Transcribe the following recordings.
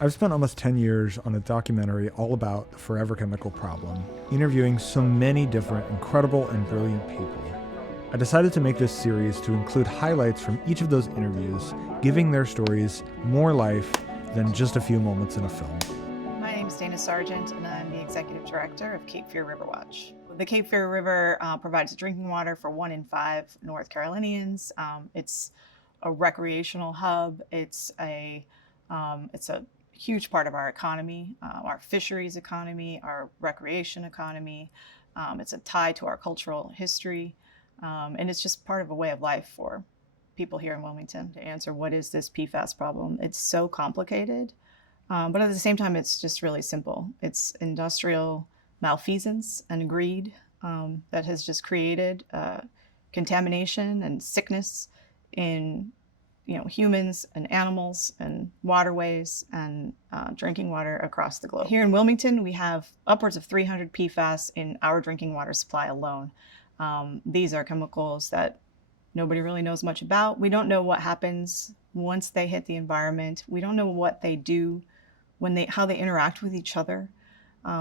I've spent almost 10 years on a documentary all about the forever chemical problem, interviewing so many different incredible and brilliant people. I decided to make this series to include highlights from each of those interviews, giving their stories more life than just a few moments in a film. My name is Dana Sargent, and I'm the Executive Director of Cape Fear River Watch. The Cape Fear River provides drinking water for 1 in 5 North Carolinians. It's a recreational hub. It's a huge part of our economy, our fisheries economy, our recreation economy. It's a tie to our cultural history, and it's just part of a way of life for people here in Wilmington. To answer what is this PFAS problem, it's so complicated, but at the same time, it's just really simple. It's industrial malfeasance and greed that has just created contamination and sickness in humans and animals and waterways and drinking water across the globe. Here in Wilmington, we have upwards of 300 PFAS in our drinking water supply alone. These are chemicals that nobody really knows much about. We don't know what happens once they hit the environment. We don't know what they do how they interact with each other.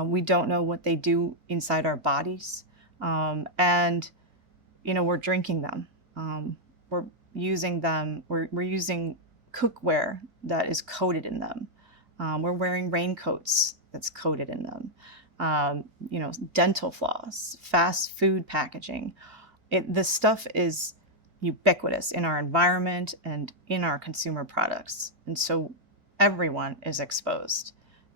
We don't know what they do inside our bodies. And we're drinking them. We're using them. We're using cookware that is coated in them. We're wearing raincoats that's coated in them. Dental floss, fast food packaging. This stuff is ubiquitous in our environment and in our consumer products. And so everyone is exposed.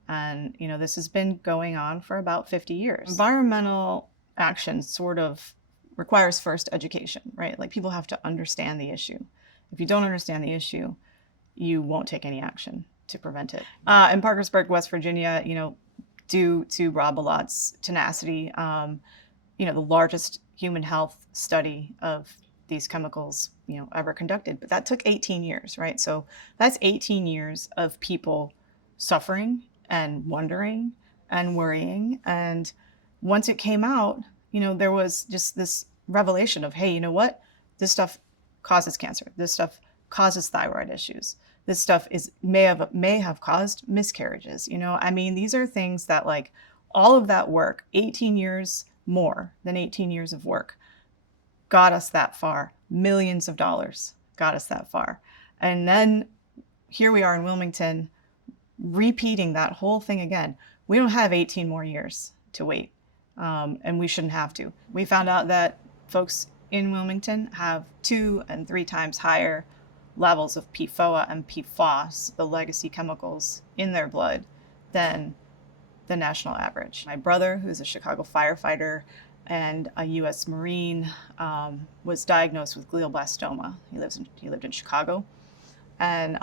And, this has been going on for about 50 years. Environmental action sort of requires first education, right? Like, people have to understand the issue. If you don't understand the issue, you won't take any action to prevent it. In Parkersburg, West Virginia, due to Rob Balot's tenacity, the largest human health study of these chemicals, ever conducted. But that took 18 years, right? So that's 18 years of people suffering and wondering and worrying. And once it came out, there was just this revelation of, hey, you know what? This stuff causes cancer. This stuff causes thyroid issues. This stuff may have caused miscarriages. These are things that, like, all of that work, 18 years, more than 18 years of work, got us that far. Millions of dollars got us that far. And then here we are in Wilmington repeating that whole thing again. We don't have 18 more years to wait, and we shouldn't have to. We found out that folks in Wilmington have 2 and 3 times higher levels of PFOA and PFOS, the legacy chemicals, in their blood than the national average. My brother, who's a Chicago firefighter and a U.S. Marine, was diagnosed with glioblastoma. He lived in Chicago, and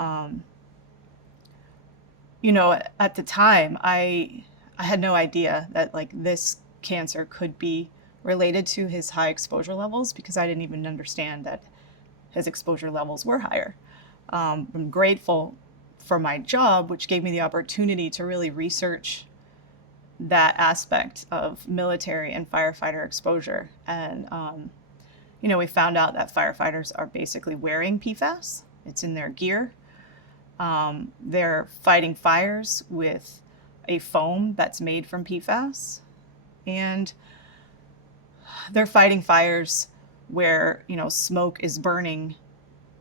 at the time, I had no idea that, like, this cancer could be related to his high exposure levels, because I didn't even understand that his exposure levels were higher. I'm grateful for my job, which gave me the opportunity to really research that aspect of military and firefighter exposure. And, we found out that firefighters are basically wearing PFAS. It's in their gear. They're fighting fires with a foam that's made from PFAS. And they're fighting fires where, smoke is burning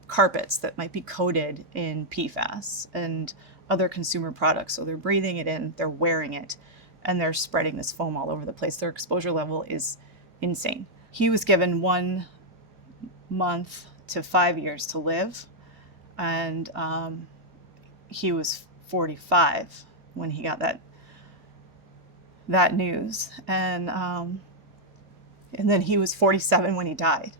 carpets that might be coated in PFAS and other consumer products. So they're breathing it in, they're wearing it, and they're spreading this foam all over the place. Their exposure level is insane. He was given 1 month to 5 years to live, and he was 45 when he got that news, and then he was 47 when he died.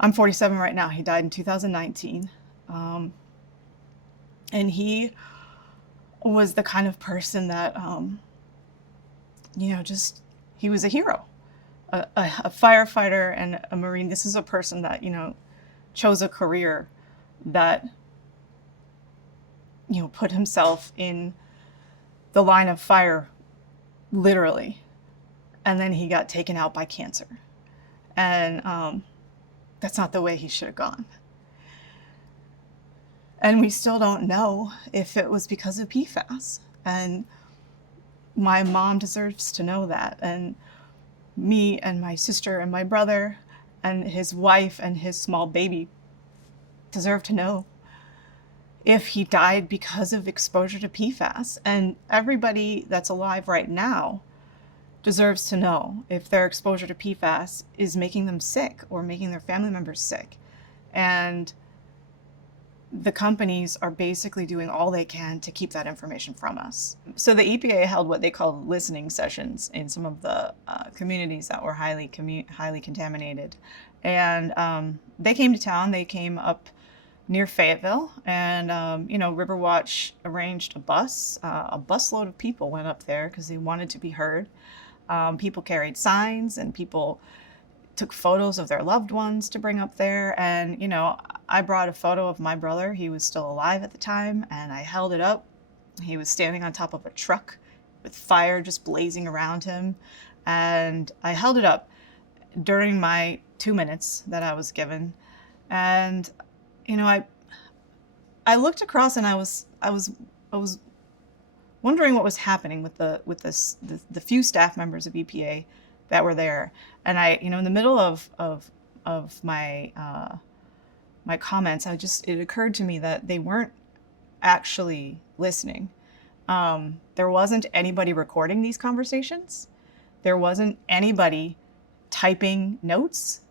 I'm 47 right now. He died in 2019, and he was the kind of person that he was a hero, a firefighter and a Marine. This is a person that, chose a career that, put himself in the line of fire, literally. And then he got taken out by cancer. And that's not the way he should have gone. And we still don't know if it was because of PFAS. And my mom deserves to know that. And me and my sister and my brother and his wife and his small baby deserve to know if he died because of exposure to PFAS. And everybody that's alive right now deserves to know if their exposure to PFAS is making them sick or making their family members sick. And the companies are basically doing all they can to keep that information from us. So the EPA held what they called listening sessions in some of the communities that were highly contaminated. And they came to town. They came up near Fayetteville, and Riverwatch arranged a busload of people went up there because they wanted to be heard. People carried signs, and people took photos of their loved ones to bring up there. And I brought a photo of my brother. He was still alive at the time, and I held it up. He was standing on top of a truck with fire just blazing around him, and I held it up during my 2 minutes that I was given. And I looked across, and I was wondering what was happening with the few staff members of EPA that were there. And I, in the middle of my my comments, it occurred to me that they weren't actually listening. There wasn't anybody recording these conversations. There wasn't anybody typing notes.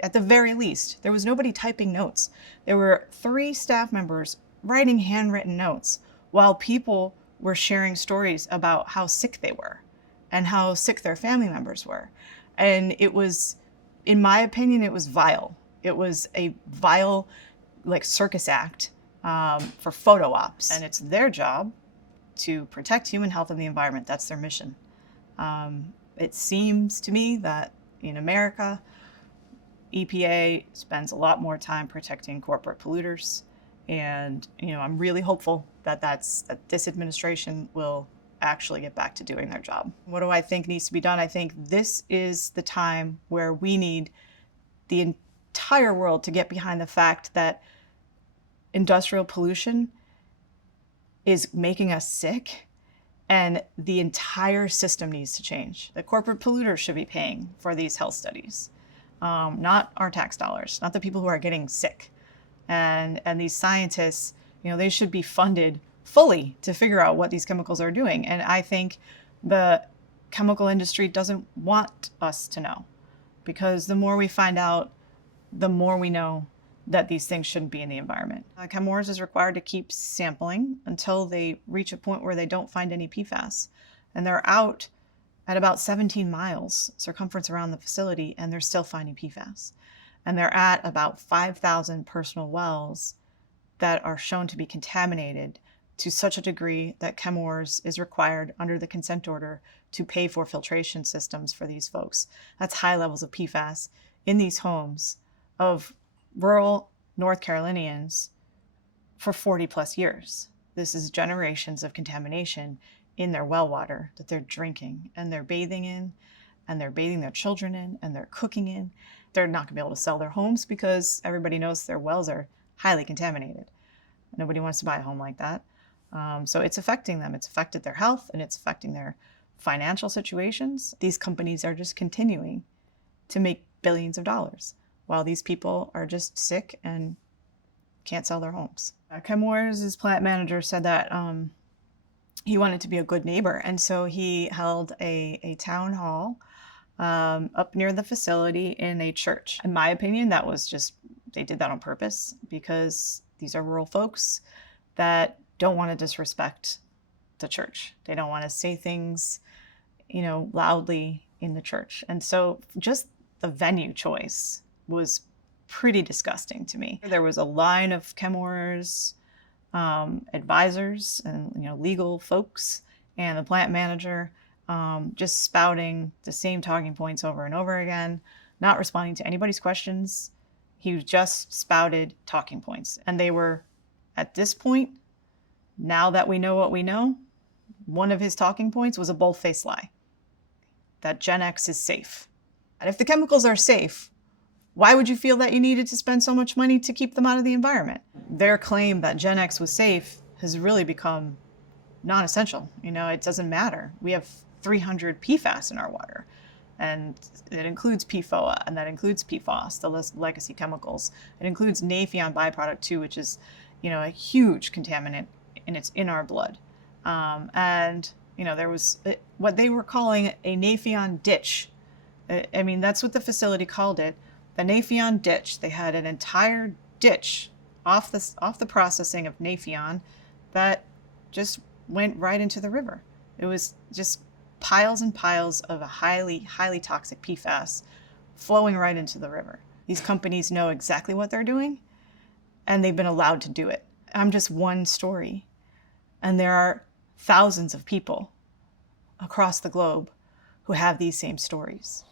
At the very least, there was nobody typing notes. There were 3 staff members writing handwritten notes while people were sharing stories about how sick they were and how sick their family members were. And it was, in my opinion, it was vile. It was a vile, circus act for photo ops. And it's their job to protect human health and the environment. That's their mission. It seems to me that in America, EPA spends a lot more time protecting corporate polluters. And, I'm really hopeful that this administration will actually get back to doing their job. What do I think needs to be done? I think this is the time where we need the entire world to get behind the fact that industrial pollution is making us sick, and the entire system needs to change. The corporate polluters should be paying for these health studies, not our tax dollars, not the people who are getting sick. And these scientists, they should be funded fully to figure out what these chemicals are doing. And I think the chemical industry doesn't want us to know, because the more we find out, the more we know that these things shouldn't be in the environment. Chemours is required to keep sampling until they reach a point where they don't find any PFAS. And they're out at about 17 miles circumference around the facility, and they're still finding PFAS. And they're at about 5,000 personal wells that are shown to be contaminated to such a degree that Chemours is required under the consent order to pay for filtration systems for these folks. That's high levels of PFAS in these homes of rural North Carolinians for 40 plus years. This is generations of contamination in their well water that they're drinking and they're bathing in, and they're bathing their children in, and they're cooking in. They're not gonna be able to sell their homes because everybody knows their wells are highly contaminated. Nobody wants to buy a home like that. So it's affecting them. It's affected their health, and it's affecting their financial situations. These companies are just continuing to make billions of dollars while these people are just sick and can't sell their homes. Chemours' plant manager said that he wanted to be a good neighbor, and so he held a town hall up near the facility in a church. In my opinion, that was just, they did that on purpose, because these are rural folks that don't want to disrespect the church. They don't want to say things, loudly in the church. And so just the venue choice was pretty disgusting to me. There was a line of Chemours advisors and legal folks, and the plant manager just spouting the same talking points over and over again, not responding to anybody's questions. He just spouted talking points. And they were, at this point, now that we know what we know, one of his talking points was a bold-faced lie, that GenX is safe. And if the chemicals are safe, Why would you feel that you needed to spend so much money to keep them out of the environment? Their claim that GenX was safe has really become non-essential. It doesn't matter. We have 300 PFAS in our water, and it includes PFOA, and that includes PFOS, the legacy chemicals. It includes Naphthalene byproduct too, which is, a huge contaminant, and it's in our blood. And there was what they were calling a Naphthalene ditch. I mean, that's what the facility called it. The Naphthalene ditch. They had an entire ditch off the processing of Naphthalene that just went right into the river. It was just piles and piles of a highly, highly toxic PFAS flowing right into the river. These companies know exactly what they're doing, and they've been allowed to do it. I'm just one story, and there are thousands of people across the globe who have these same stories.